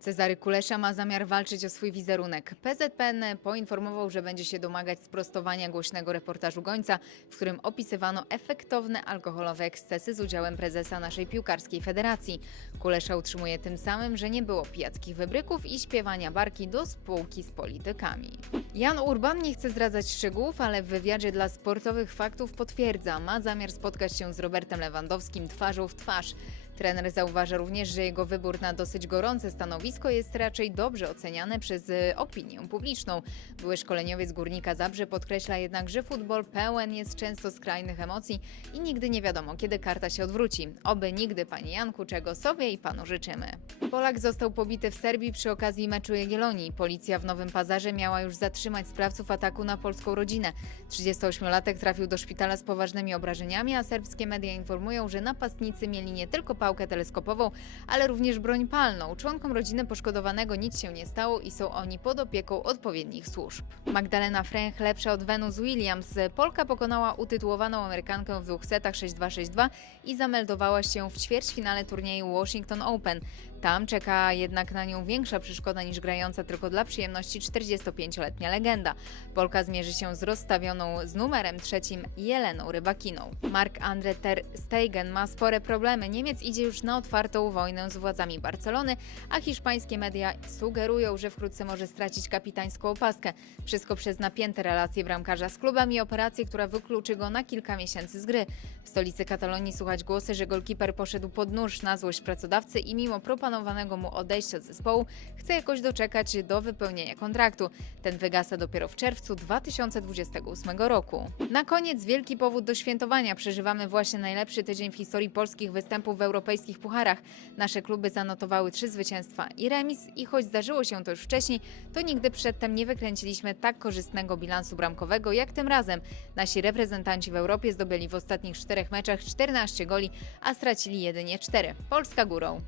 Cezary Kulesza ma zamiar walczyć o swój wizerunek. PZPN poinformował, że będzie się domagać sprostowania głośnego reportażu Gońca, w którym opisywano efektowne alkoholowe ekscesy z udziałem prezesa naszej piłkarskiej federacji. Kulesza utrzymuje tym samym, że nie było pijackich wybryków i śpiewania barki do spółki z politykami. Jan Urban nie chce zdradzać szczegółów, ale w wywiadzie dla sportowych faktów potwierdza, ma zamiar spotkać się z Robertem Lewandowskim twarzą w twarz. Trener zauważa również, że jego wybór na dosyć gorące stanowisko jest raczej dobrze oceniane przez e, opinię publiczną. Były szkoleniowiec Górnika Zabrze podkreśla jednak, że futbol pełen jest często skrajnych emocji i nigdy nie wiadomo, kiedy karta się odwróci. Oby nigdy, panie Janku, czego sobie i panu życzymy. Polak został pobity w Serbii przy okazji meczu Jagiellonii. Policja w Nowym Pazarze miała już zatrzymać sprawców ataku na polską rodzinę. 38-latek trafił do szpitala z poważnymi obrażeniami, a serbskie media informują, że napastnicy mieli nie tylko pałkę teleskopową, ale również broń palną. Członkom rodziny poszkodowanego nic się nie stało i są oni pod opieką odpowiednich służb. Magdalena Fręch lepsza od Venus Williams. Polka pokonała utytułowaną Amerykankę w dwóch setach 6-2-6-2 i zameldowała się w ćwierćfinale turnieju Washington Open. Tam czeka jednak na nią większa przeszkoda niż grająca tylko dla przyjemności 45-letnia legenda. Polka zmierzy się z rozstawioną z numerem trzecim Jeleną Rybakiną. Mark-Andre Ter Stegen ma spore problemy. Niemiec idzie już na otwartą wojnę z władzami Barcelony, a hiszpańskie media sugerują, że wkrótce może stracić kapitańską opaskę. Wszystko przez napięte relacje bramkarza z klubem i operację, która wykluczy go na kilka miesięcy z gry. W stolicy Katalonii słuchać głosy, że golkiper poszedł pod nóż na złość pracodawcy i mimo proponowanego mu odejścia z zespołu chce jakoś doczekać do wypełnienia kontraktu. Ten wygasa dopiero w czerwcu 2028 roku. Na koniec wielki powód do świętowania. Przeżywamy właśnie najlepszy tydzień w historii polskich występów w europejskich pucharach. Nasze kluby zanotowały trzy zwycięstwa i remis i choć zdarzyło się to już wcześniej, to nigdy przedtem nie wykręciliśmy tak korzystnego bilansu bramkowego jak tym razem. Nasi reprezentanci w Europie zdobyli w ostatnich czterech meczach 14 goli, a stracili jedynie 4. Polska górą.